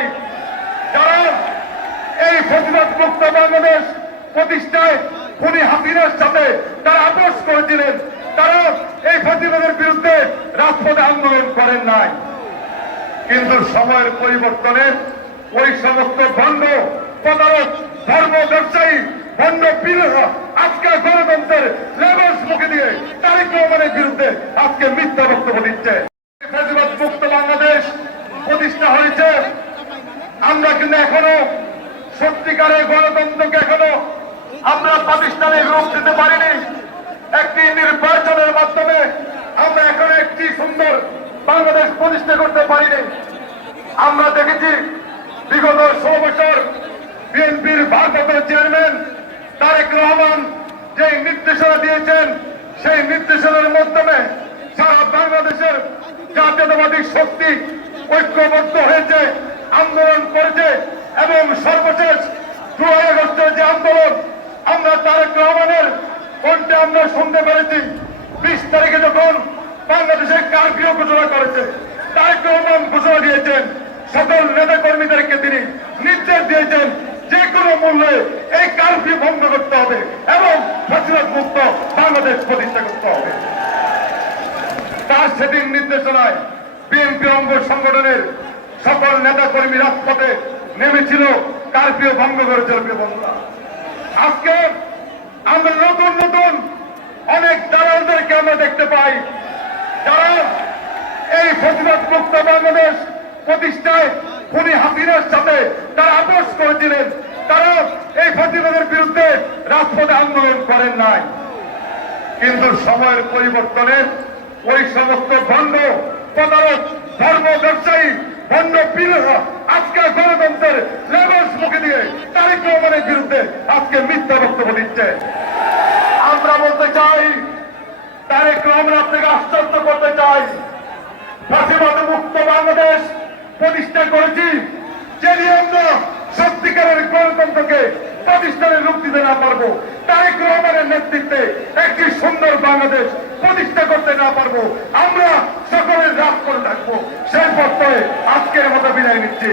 চাই যারা এই ফজিলত মুক্ত বাংলাদেশ প্রতিষ্ঠায় খুনি হাসিনার সাথে তারা আপোষ করেছিলেন। তারা এই ফজিলতের বিরুদ্ধে রাজপথে আন্দোলন করেন নাই। কিন্তু সময়ের পরিবর্তনে ওই সমস্ত ভণ্ড প্রতারক, ধর্ম ব্যবসায়ী ভণ্ড পীররা আজকে গণতন্ত্রের লেবাস মুখে দিয়ে তারিক রহমানের বিরুদ্ধে আজকে মিথ্যা বক্তব্য দিচ্ছে ফেসিবাদ মুক্ত বাংলাদেশ প্রতিষ্ঠা হয়েছে আমরা কিন্তু এখনও সত্যিকারের গণতন্ত্রকে এখনও আমরা পাকিস্তানের রূপ দিতে পারিনি। একটি নির্বাচনের মাধ্যমে আমরা এখনও একটি সুন্দর বাংলাদেশ প্রতিষ্ঠা করতে পারিনি। আমরা দেখেছি বিগত ষোলো বছর বিএনপির ভারপ্রাপ্ত চেয়ারম্যান তারেক রহমান যে নির্দেশনা দিয়েছেন, সেই নির্দেশনার মাধ্যমে সারা বাংলাদেশের জাতীয়তাবাদী শক্তি ঐক্যবদ্ধ হয়েছে। আন্দোলন করেছে এবং সর্বশেষ জুলাই আগস্টের যে আন্দোলন, আমরা তারেক রহমানের কণ্ঠে আমরা শুনতে পেরেছি। বিশ তারিখে যখন বাংলাদেশে কারফিউ ঘোষণা করেছে, তারেক রহমান ঘোষণা দিয়েছেন, সকল নেতা কর্মীদেরকে তিনি নির্দেশ দিয়েছেন, যে কোনো মূল্যে এই কারফিউ বন্ধ করতে হবে এবং ফসিলত মুক্ত বাংলাদেশ প্রতিষ্ঠা করতে হবে। তার সেদিন নির্দেশনায় বিএনপি অঙ্গ সংগঠনের সকল নেতা কর্মী রাজপথে নেমেছিল, কারফিউ ভঙ্গ করেছিল বন্ধুরা। আজকে আমরা নতুন নতুন অনেক দালালদেরকে আমরা দেখতে পাই, যারা এই ফজিলত মুক্ত বাংলাদেশ প্রতিষ্ঠায় খুনি হাসিনার সাথে তারা আপোষ করেছিলেন। তারা এই ফজিলতের বিরুদ্ধে রাজপথে আন্দোলন করেন নাই। কিন্তু সময়ের পরিবর্তনে ওই সমস্ত ভণ্ড, প্রতারক, ধর্ম, ব্যবসায়ী ভণ্ড পীররা আজকে গণতন্ত্রের লেবাস মুখে দিয়ে তারিক রহমানের বিরুদ্ধে আজকে মিথ্যা বক্তব্য দিচ্ছে। আমরা বলতে চাই, তারেক রহমান আপনাকে আশ্চর্য করতে চাই। ফাঁসিবাদ মুক্ত বাংলাদেশ প্রতিষ্ঠা করেছি। যদি আমরা সত্যিকারের গণতন্ত্রকে প্রতিষ্ঠানের রূপ দিতে না পারব। তারেক রহমানের নেতৃত্বে একটি সুন্দর বাংলাদেশ প্রতিষ্ঠা করতে না পারব। আমরা পথে আজকের মতো বিদায় নিচ্ছি।